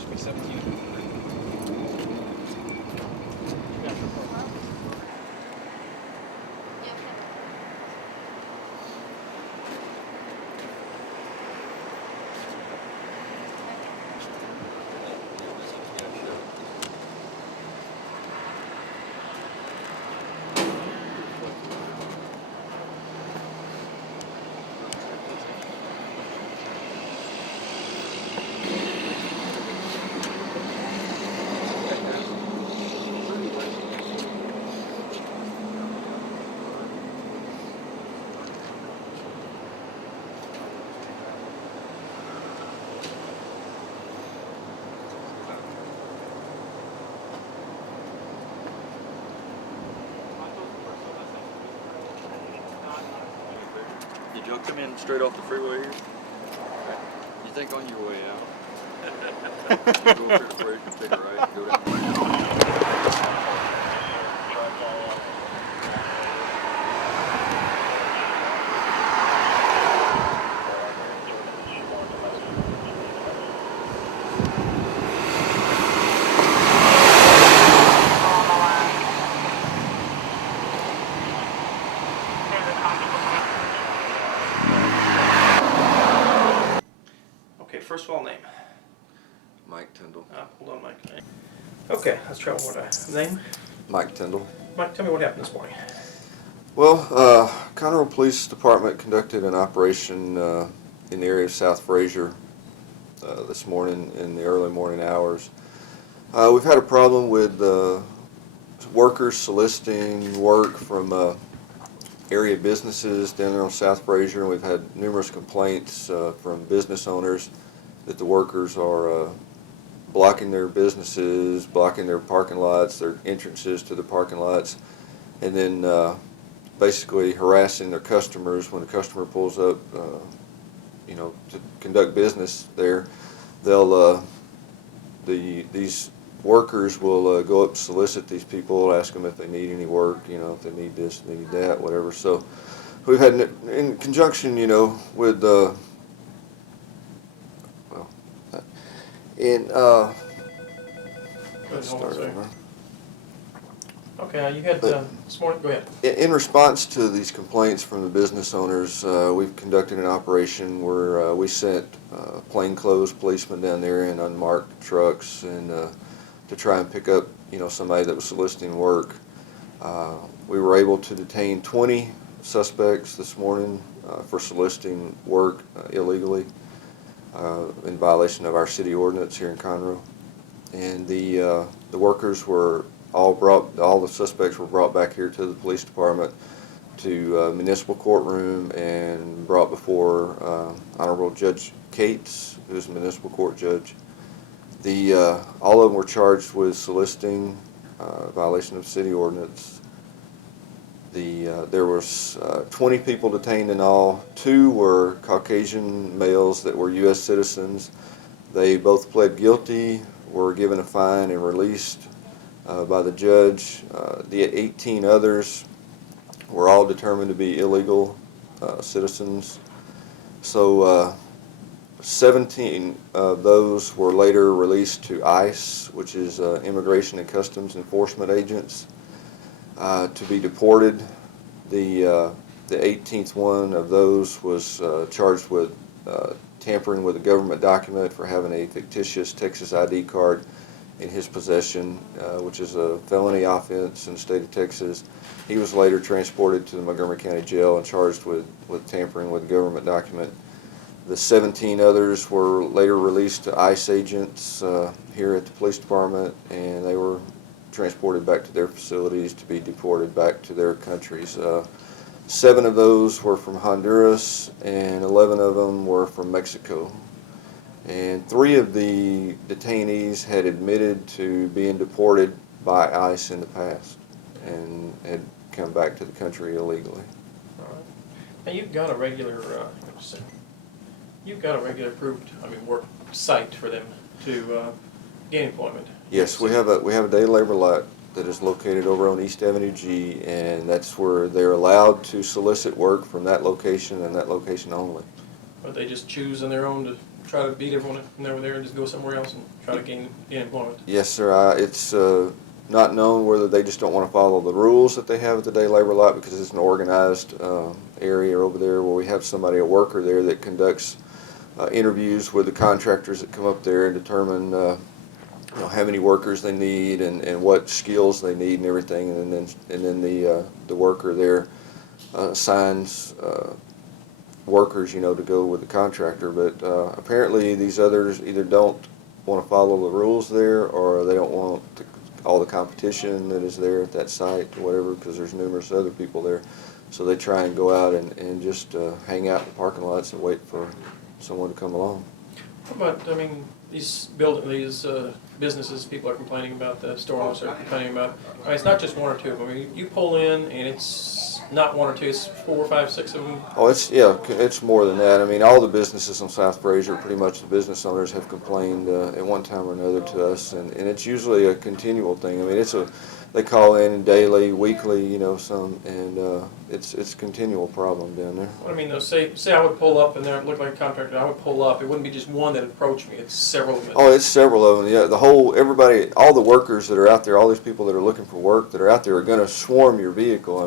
should be 17. Did y'all come in straight off the freeway here? You think on your way out? Go up to the bridge and take a right and go down. Okay, first of all, name. Mike Tyndall. Hold on, Mike. Okay, let's try one more time. Name? Mike Tyndall. Mike, tell me what happened this morning. Well, Conroe Police Department conducted an operation in the area of South Fraser this morning in the early morning hours. We've had a problem with workers soliciting work from area businesses down there on South Fraser, and we've had numerous complaints from business owners that the workers are blocking their businesses, blocking their parking lots, their entrances to the parking lots, and then basically harassing their customers. When a customer pulls up, you know, to conduct business there, they'll these workers will go up, solicit these people, ask them if they need any work, you know, if they need this, they need that, whatever. So we've had, in conjunction, you know, with let's start over. Okay, you had this morning. Go ahead. In response to these complaints from the business owners, we've conducted an operation where we sent plainclothes policemen down there in unmarked trucks and to try and pick up, you know, somebody that was soliciting work. We were able to detain 20 suspects this morning for soliciting work illegally in violation of our city ordinance here in Conroe. And the workers were all the suspects were brought back here to the police department to municipal courtroom and brought before Honorable Judge Cates, who's a municipal court judge. All of them were charged with soliciting, violation of city ordinance. There was 20 people detained in all. 2 were Caucasian males that were U.S. citizens. They both pled guilty, were given a fine, and released by the judge. The 18 others were all determined to be illegal citizens. So 17 of those were later released to ICE, which is Immigration and Customs Enforcement agents, to be deported. The 18th one of those was charged with tampering with a government document for having a fictitious Texas ID card in his possession, which is a felony offense in the state of Texas. He was later transported to the Montgomery County Jail and charged with tampering with a government document. The 17 others were later released to ICE agents here at the police department, and they were transported back to their facilities to be deported back to their countries. 7 of those were from Honduras, and 11 of them were from Mexico. And 3 of the detainees had admitted to being deported by ICE in the past and had come back to the country illegally. All right. Now you've got a regular, approved, work site for them to gain employment. Yes, we have a day labor lot that is located over on East Avenue G, and that's where they're allowed to solicit work from that location and that location only. Or they just choose on their own to try to beat everyone over there and just go somewhere else and try to gain employment? Yes, sir. It's not known whether they just don't want to follow the rules that they have at the day labor lot, because it's an organized area over there where we have somebody, a worker there, that conducts interviews with the contractors that come up there and determine how many workers they need and what skills they need and everything, and then the worker there assigns workers, to go with the contractor. But apparently these others either don't want to follow the rules there, or they don't want all the competition that is there at that site or whatever, because there's numerous other people there. So they try and go out and just hang out in the parking lots and wait for someone to come along. But, these businesses people are complaining about, the store owners are complaining about, it's not just one or two of them. You pull in and it's not one or two, it's 4, 5, 6 of them. Oh, it's more than that. All the businesses on South Fraser, pretty much the business owners have complained at one time or another to us, and it's usually a continual thing. They call in daily, weekly, some, and it's a continual problem down there. Though, say I would pull up and there it looked like a contractor, I would pull up, it wouldn't be just one that approached me, it's several of them. Oh, it's several of them. Yeah, everybody, all the workers that are out there, all these people that are looking for work that are out there are going to swarm your vehicle.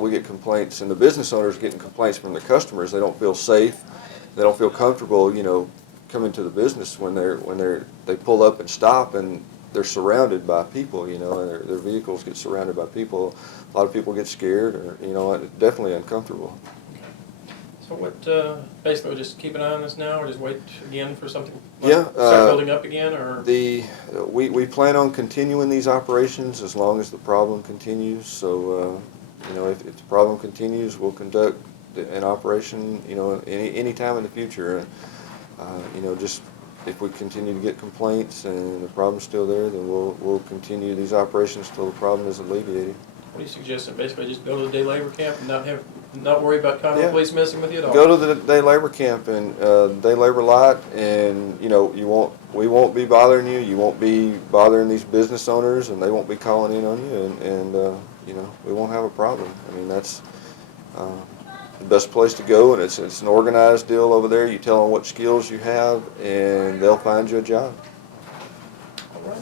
We get complaints, and the business owners getting complaints from the customers. They don't feel safe, they don't feel comfortable, coming to the business when they pull up and stop and they're surrounded by people, and their vehicles get surrounded by people. A lot of people get scared, or definitely uncomfortable. So what, basically just keep an eye on this now, or just wait again for something Yeah, start building up again, or? We plan on continuing these operations as long as the problem continues. So if the problem continues, we'll conduct an operation any time in the future. Just if we continue to get complaints and the problem's still there, then we'll continue these operations till the problem is alleviated. What do you suggest? Basically, just go to the day labor camp and not worry about Conroe police messing with you at all. Go to the day labor camp and day labor lot, and we won't be bothering you. You won't be bothering these business owners, and they won't be calling in on you, and we won't have a problem. That's the best place to go, and it's an organized deal over there. You tell them what skills you have, and they'll find you a job. All right.